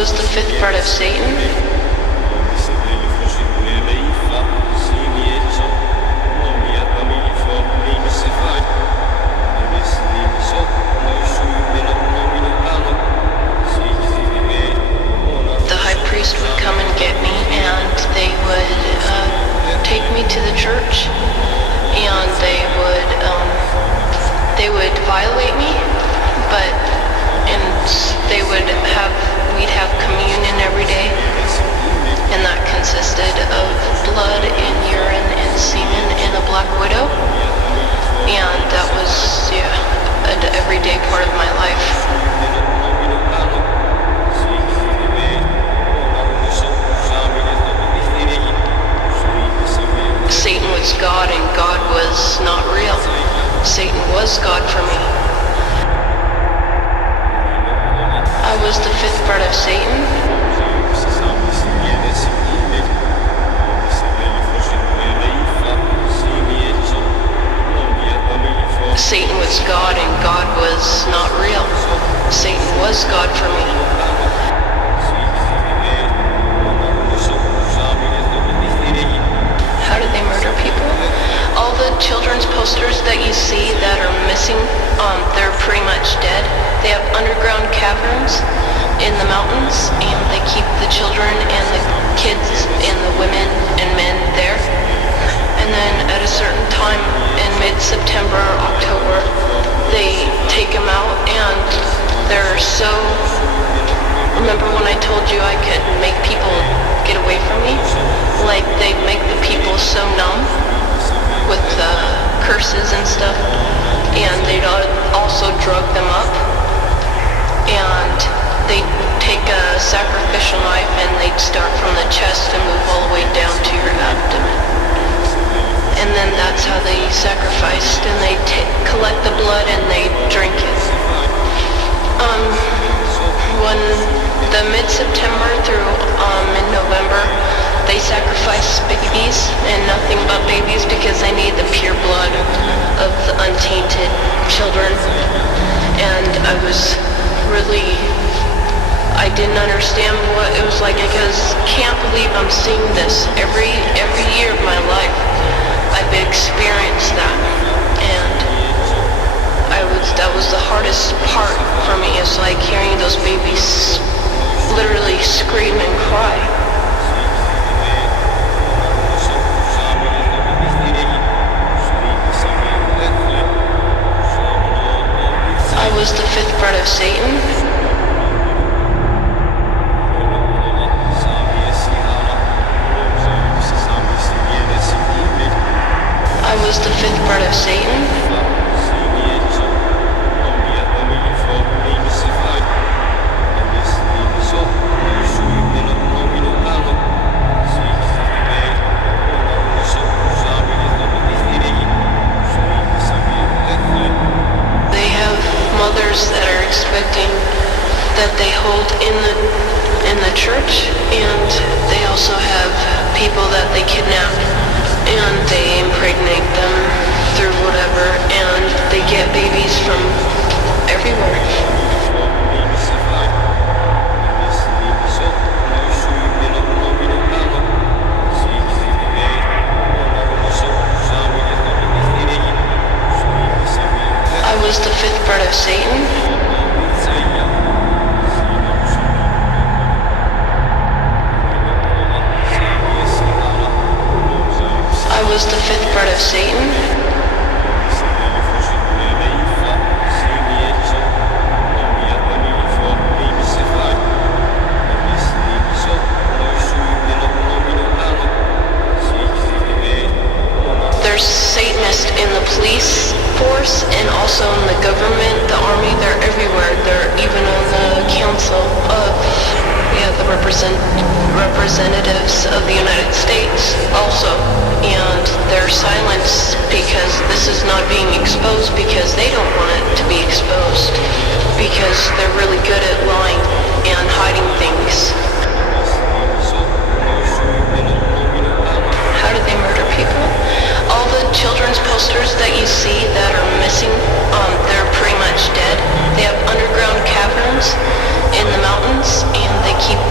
was the fifth part of Satan. The high priest would come and get me, and they would take me to the church, and they would violate me, we'd have communion every day, and that consisted of blood and urine and semen and a black widow, and that was, an everyday part of my life. Satan was God and God was not real. Satan was God for me. I was the fifth part of Satan. Satan was God and God was not real. Satan was God for me. How did they murder people? All the children's posters that you see that are missing, they're pretty much dead. They have underground caverns in the mountains, and they keep the children and the kids and the women and men there. And then at a certain time in mid-September or October, they take them out, and they're so... Remember when I told you I could make people get away from me? Like, they'd make the people so numb with curses and stuff, and they'd also drug them up, and they'd take a sacrificial knife and they'd start from the chest and move all the way down to your abdomen. And then that's how they sacrificed, and they'd collect the blood and they'd drink it. When the mid-September through mid-November, they sacrificed babies and nothing but babies because they need the pure blood of the untainted children. And I didn't understand what it was like, because I can't believe I'm seeing this every year of my life. I've experienced that, and that was the hardest part for me. It's like hearing those babies literally scream and cry. I was the fifth part of Satan. I was the fifth part of Satan. They have mothers that are expecting, that they hold in the church, and they also have people that they kidnap, and they impregnate them through whatever, and they get babies from everywhere. I was the fifth part of Satan. I was the fifth part of Satan. There's Satanists in the police force and also in the government, the army. They're everywhere. They're even on the council of the representatives of the United States also, and they're silenced because this is not being exposed, because they don't want it to be exposed, because they're really good at lying and hiding things. How did they murder people? All the children's posters that you see that are missing, they're pretty much dead. They have underground caverns in the mountains, and they keep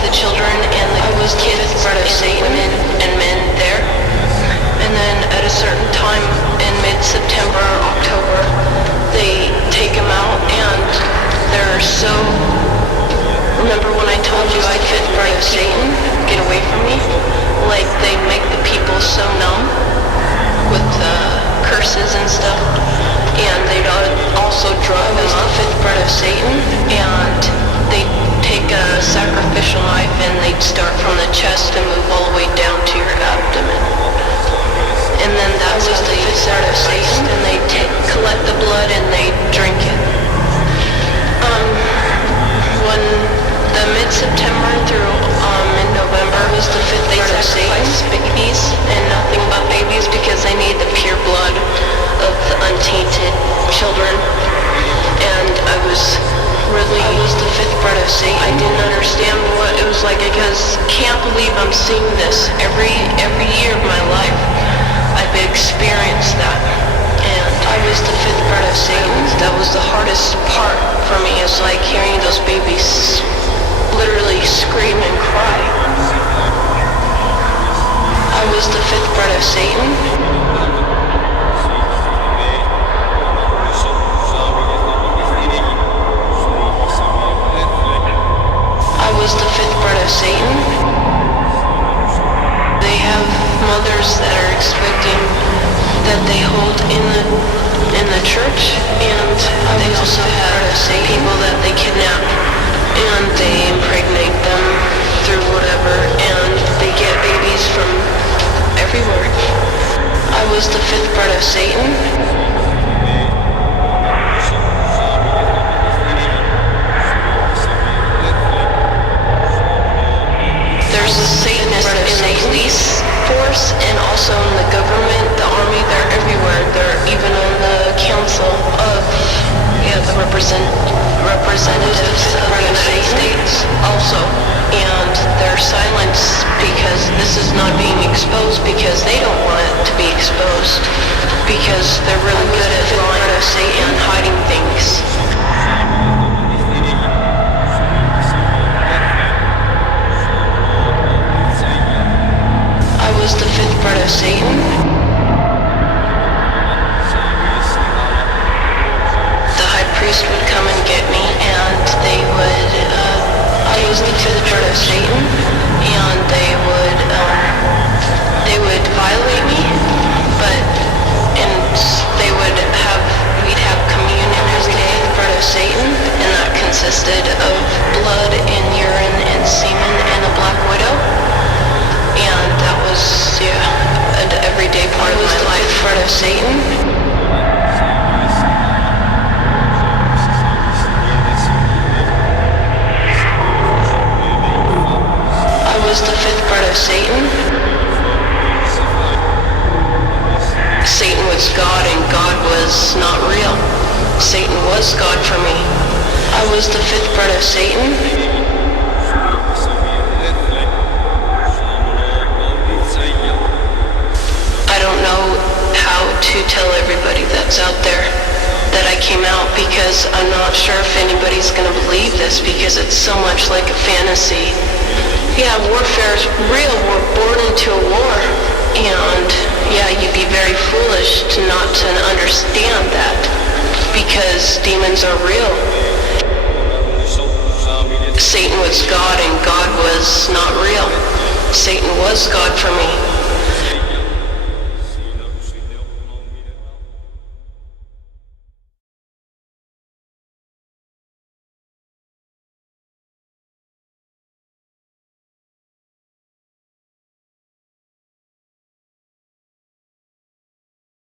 Satan, get away from me. Like, they make the people so numb with curses and stuff. And they'd also draw them as the fifth bread of Satan. And they'd take a sacrificial knife and they'd start from the chest and move all the way down to your abdomen. And then that was the fifth bread of Satan. And they'd collect the blood and they'd drink it. When the mid-September through mid-November was the fifth day of Satan's babies, and nothing but babies because they need the pure blood of the untainted children. And I was the fifth bread of Satan. I didn't understand what it was like because I can't believe I'm seeing this every year of my life. I've experienced that. And I was the fifth bread of Satan. That was the hardest part for me, is like hearing those babies literally scream and cry. I was the fifth bread of Satan. I was the fifth bread of Satan. They have mothers that are expecting that they hold in the church, and they also have people that they kidnap and they impregnate them through whatever, and they get babies from everywhere. I was the fifth bread of Satan. There's a Satanist in the police force and also in the government, the army. They're everywhere. They're even on the council of the representatives of the United States also. And they're silenced because this is not being exposed because they don't want it to be exposed because they're really good at lying to Satan and hiding things. I was the fifth bread of Satan. The high priest would come and get me, and they would take me to the bread of Satan, and they would violate me, we'd have communion every day, the bread of Satan, and that consisted of blood and urine and semen and a black widow. And that was, an everyday part of my life. Bread of Satan. I was the fifth bread of Satan. Satan was God and God was not real. Satan was God for me. I was the fifth bread of Satan. I don't know how to tell everybody that's out there that I came out because I'm not sure if anybody's gonna believe this because it's so much like a fantasy. Yeah, warfare is real. We're born into a war. And you'd be very foolish to not to understand that because demons are real. Satan was God and God was not real. Satan was God for